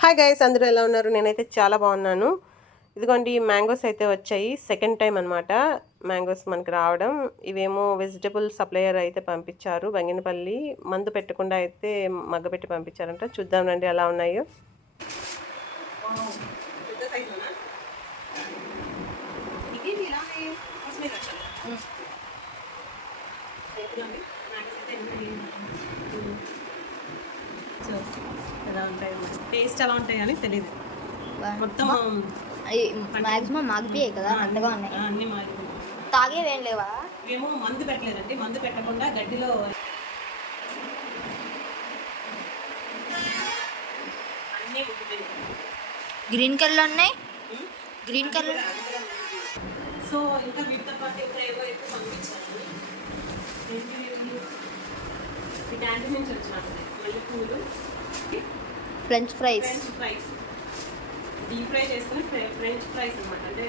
Hi guys, అందరూ ఎలా ఉన్నారు? నేనైతే చాలా బాగున్నాను. ఇదిగోండి మ్యాంగోస్ అయితే వచ్చాయి. సెకండ్ టైం అనమాట మ్యాంగోస్ మనకి రావడం. ఇవేమో వెజిటబుల్ సప్లయర్ అయితే పంపించారు. బంగినపల్లి మందు పెట్టకుండా అయితే మగ్గపెట్టి పంపించారంట. చూద్దాం రండి ఎలా ఉన్నాయో. ఎలా ఉంటాయి టేస్ట్ ఎలా ఉంటాయి అని తెలియదు. మొత్తం మాక్సిమం మాగిపోయాయి కదా, అంతగా ఉన్నాయి. అన్ని మాగి తాగేవేం లేవా? మేము మందు పెట్టలేదండి. మందు పెట్టకుండా గడ్డిలో అన్నీ గ్రీన్ కలర్ ఉన్నాయి. Green colour. సో ఇంకా వీటితో పాటు ఇంకా ఏవో ఎక్కువ పంపించాను. క్యాంటీన్ నుంచి వచ్చినాను. మళ్ళీ పూలు, ఫ్రెంచ్ ఫ్రైస్. డీప్ ఫ్రై చేసుకుని ఫ్రెంచ్ ఫ్రైస్ అనమాట. అంటే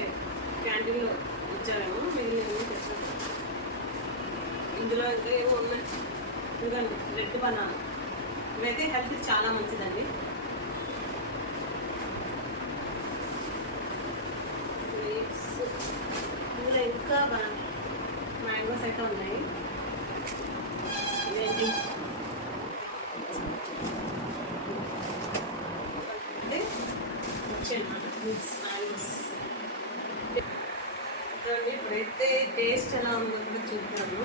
క్యాంటీన్లో ఇచ్చారేమో, మిగిలిన తెచ్చాను. ఇందులో ఇంకా ఏమో ఉన్నాయి. ఇదిగోండి రెడ్ బనానా. ఇవైతే హెల్త్ చాలా మంచిదండి. ఇందులో ఇంకా మ్యాంగోస్ అయితే ఉన్నాయి. ఇవేంటి ఇప్పుడైతే టేస్ట్ ఎలా ఉందో కూడా చూద్దాము.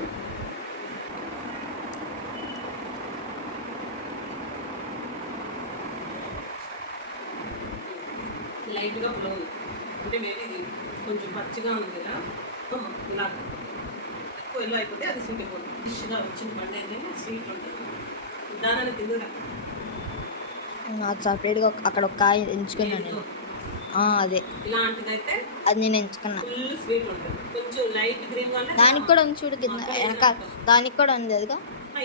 లైట్గా బ్రౌన్ అంటే మేబీ ఇది కొంచెం పచ్చిగా ఉంది కదా, ఇలా ఎక్కువ ఎల్లో అయిపోతే అది స్వీట్ అయిపోతుంది. ఫిష్గా వచ్చిన పండు అయితే స్వీట్ ఉంటుంది. దానాన్ని తిందురా. నాకు సపరేట్గా అక్కడ ఒక కాయ ఎంచుకున్నాను నేను. అదే ఇలాంటిదైతే అది నేను ఎంచుకున్నా. ఫుల్ స్వీట్ ఉంటుంది. కొంచెం లైట్ గ్రీన్ గా దానికి కూడా ఉంది చూడు కింద వెనక, దానికి కూడా ఉంది. అదిగా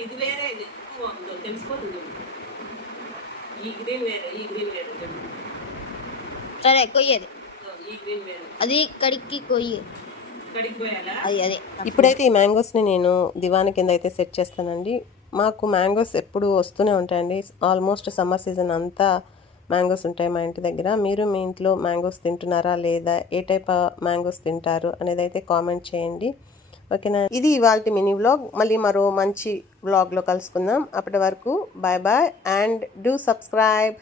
ఇది వేరే, ఇది ఎక్కువ ఉందో తెలిసిపోతుంది. ఈ గ్రీన్ వేరే, ఈ గ్రీన్ వేరే. సరే కొయ్యేది ఈ గ్రీన్ వేరే. అది కడికి కొయ్యి కడికి పోయాలా? అది అదే. ఇప్పుడైతే ఈ మ్యాంగోస్ని నేను దివాన్ కింద అయితే సెట్ చేస్తానండి. మాకు మ్యాంగోస్ ఎప్పుడు వస్తూనే ఉంటాయండి. ఆల్మోస్ట్ సమ్మర్ సీజన్ అంతా మ్యాంగోస్ ఉంటాయి మా ఇంటి దగ్గర. మీరు మీ ఇంట్లో మ్యాంగోస్ తింటున్నారా లేదా, ఏ టైప్ మ్యాంగోస్ తింటారు అనేది అయితే కామెంట్ చేయండి. ఓకేనా? ఇది ఇవాల్టి మినీ వ్లాగ్. మళ్ళీ మరో మంచి వ్లాగ్లో కలుసుకుందాం. అప్పటి వరకు bye bye and do subscribe.